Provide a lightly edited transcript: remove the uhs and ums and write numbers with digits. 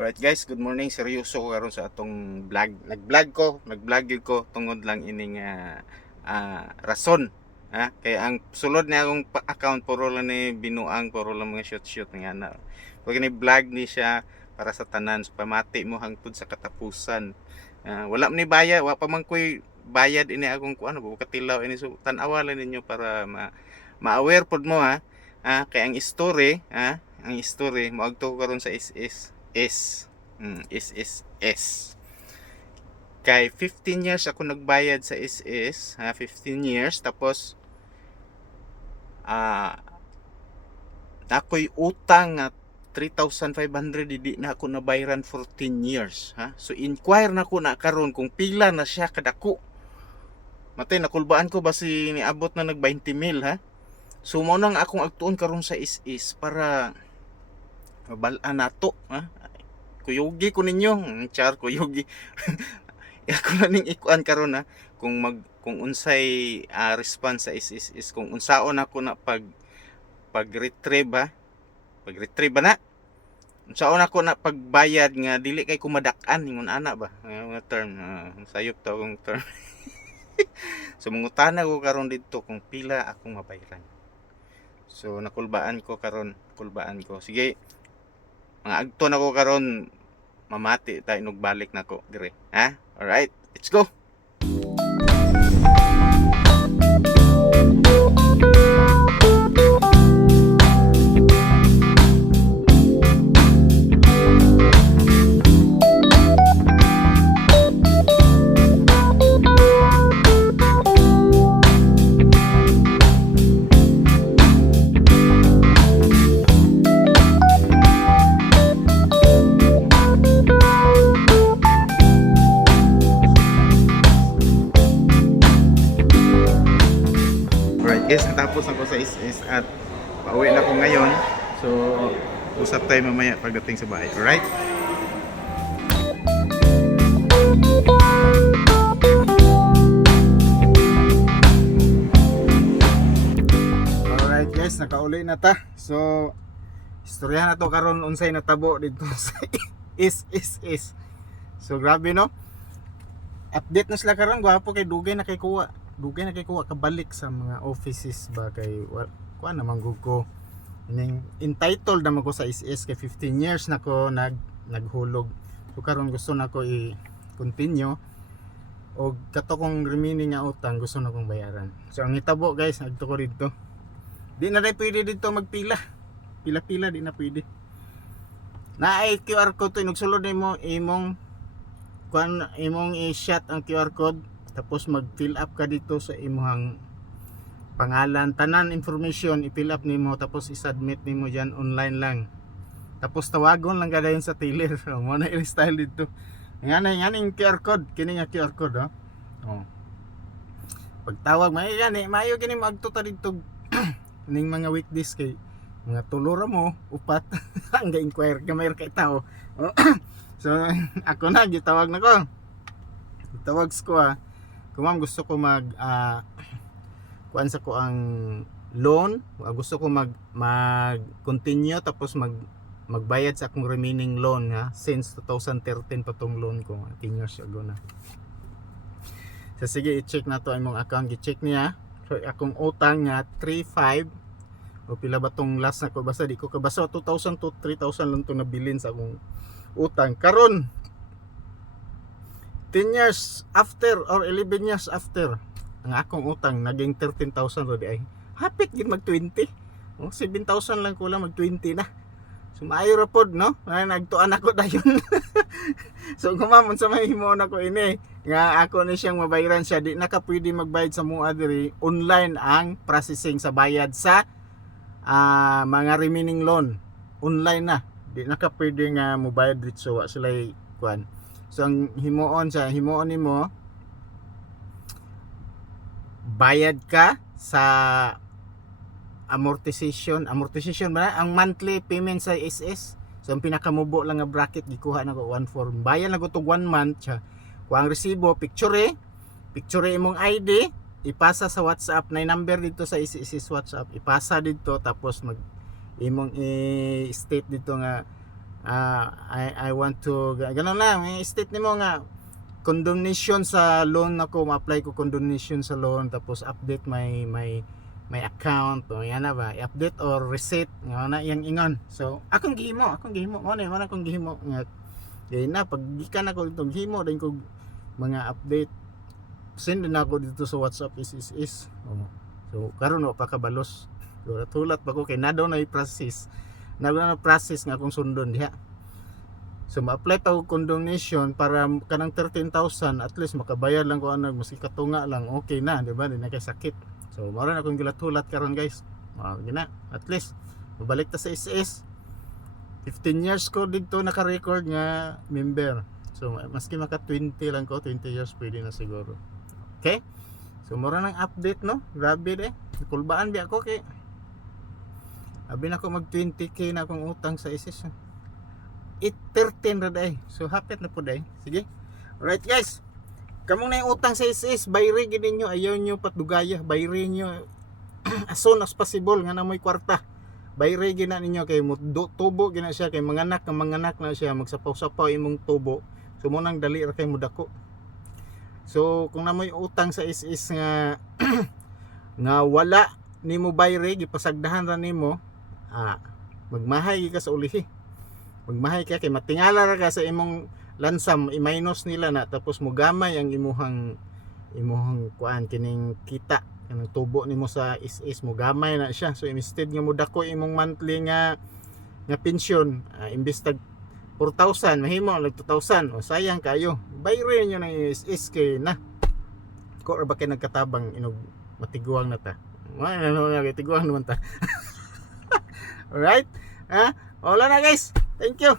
Alright guys, good morning. Seryoso ko karon sa atong vlog. Nag-vlog yun ko tungod lang ining rason. Kaya ang sulod na akong account puro lang ni binuang, puro lang mga shoot nga na. Pag ni vlog ni siya para sa tanan, so pamati mo hangtod sa katapusan. Wala man ni bayad, wa pa man koy bayad ini akong kuan, katilaw ini, so tan-awa lang ninyo para ma-aware pod mo kaya ang story moagto ko karon sa is kay 15 years ako nagbayad sa SS, 15 years. Tapos ako'y utang nga 3,500, hindi na ako nabayaran for 10 years so inquire na ko na karon kung pila na siya kadako. Matay nakulbaan ko ba si niabot na nag 20 mil so mo nang akong agtuon karon sa is para mabalaan nato kuyugi ko ninyo, char kuyugi. Ako na ning ikuan karon kung unsay response sa is kung unsaon ako na pag-retrieve na unsaon ako na pagbayad nga dili kay kumadak-an ingon ana ba nga term, sayop ta kong term. So mangutana ko karon didto kung pila akong mabayaran. So nakulbaan ko sige, mga agton ako karon, mamati tayo nugbalik na ko dire alright, let's go. Yes, natapos ako sa is at pauwi na ako ngayon. So, usap tayo mamaya pagdating sa bahay. Alright? Alright guys, nakauwi na ta. So, istorya na to karon unsay natabo dito sa is. So, grabe no? Update na sila karon, gwapo kay dugay na kay kuha kabalik sa mga offices ba kay kuan naman ko entitled naman ko sa SS kay 15 years na ko naghulog. So karon gusto na ko i-continue og kato kong remaining nga utang gusto na kong bayaran. So ang hitabo guys, adto ko dito, di na dai pwede dito magpila di na pwede na ay QR code to, nagsulod nimo imong i-shot ang QR code, tapos mag-fill up ka dito sa imong pangalan, tanan information i-fill up nimo, tapos i-submit nimo diyan online lang, tapos tawagon lang kada yun sa teller. Mo na i-style dito nga yung QR code, kini nga QR code pagtawag maayo kini magtuta dito ning mga weekdays kay mga tulora mo upat ang ga-inquire ka may kay tao. So ako na gitawag na ko, kung ma'am gusto ko kuan sa ko ang loan, gusto ko mag continue tapos magbayad sa akong remaining loan since 2013 pa tong loan ko, 10 years ago na. So sige, i-check na to imong account, i-check niya. So akong utang nga 3.5 o pila ba tong last na ko, basta di ko kabasa 2,000 to 3,000 lang to nabilin sa akong utang karon 10 years after or 11 years after. Ang akong utang naging 13,000 ro di ay hapit gid mag 20. 7,000 lang ko lang mag 20 na. So maayo ra pod no, nagtuan ako dayon. So kumamon sa mahimo na ko ini nga ako ni siyang mabayaran siya, di na ka pwede magbayad sa mua diri, online ang processing sa bayad sa mga remaining loan, online na, di na ka pwede nga mobayad dito wa sila kuan. So ang himuon nimo, bayad ka sa amortization ba ang monthly payment sa SS. So ang pinakamubo lang nga bracket gikuha na ko 1/4, bayad na ko to 1 month siya. Kung ang resibo picture imong ID, ipasa sa WhatsApp na number dito sa SS WhatsApp, ipasa dito, tapos mag imong i-state dito nga I want to ganun lang state nimo nga condonation sa loan ako, ma-apply ko condonation sa loan, tapos update my account o yan na ba, i-update or reset nga na yang ingon. So akong gihimo mo na akong gihimo nga kay na pag gikan ako dito gihimo din ko mga update, send na ako dito sa WhatsApp is oh. So karon wa pa kabalos, tulat pa ko kay na daw na i-process nga akong sundon diha. So ma-apply pa ko condonation para kanang 13,000 at least makabayad lang ko anag maski katunga lang, okay na di ba, di na kay sakit. So mao na akong gilat-hulat karon guys, gina at least mabalik ta sa SS. 15 years ko dito naka-record nga member, so maski maka 20 lang ko, 20 years pwede na siguro. Okay, so mura nang update no, grabe de kulbaan bi ako kay abi na ko mag 20k na akong utang sa SS. 13 ra day. So hapit na po day. Sige. Alright guys. Kamong na yung utang sa SS, bayre gid ninyo, ayaw nyo patdugaya, bayre nyo as soon as possible nga na mo'y kwarta. Bayre gid na ninyo kay tubo gid na siya, kay manganak na siya, magsapaw-sapaw imong tubo. So mo nang dali ra kay mudako. So kung na mo'y utang sa SS nga nga wala nimo bayre, gipasagdahan ra nimo, magmahay ka sa ulihi. Magmahay ka kay matingala ra ka sa imong lansam, i-minus nila na, tapos mo gamay ang imuhang kuan kining kita kanang tubo nimo sa SS, mo gamay na siya. So instead nga mo dako imong monthly nga pensyon, imbes tag 4,000 mahimo lag 2,000, o sayang kayo. Bayre nyo ng SS kay na ko ra ba kay nagkatabang inog matiguang na ta. Ano nga tiguang naman ta. Alright? Wala na guys. Thank you.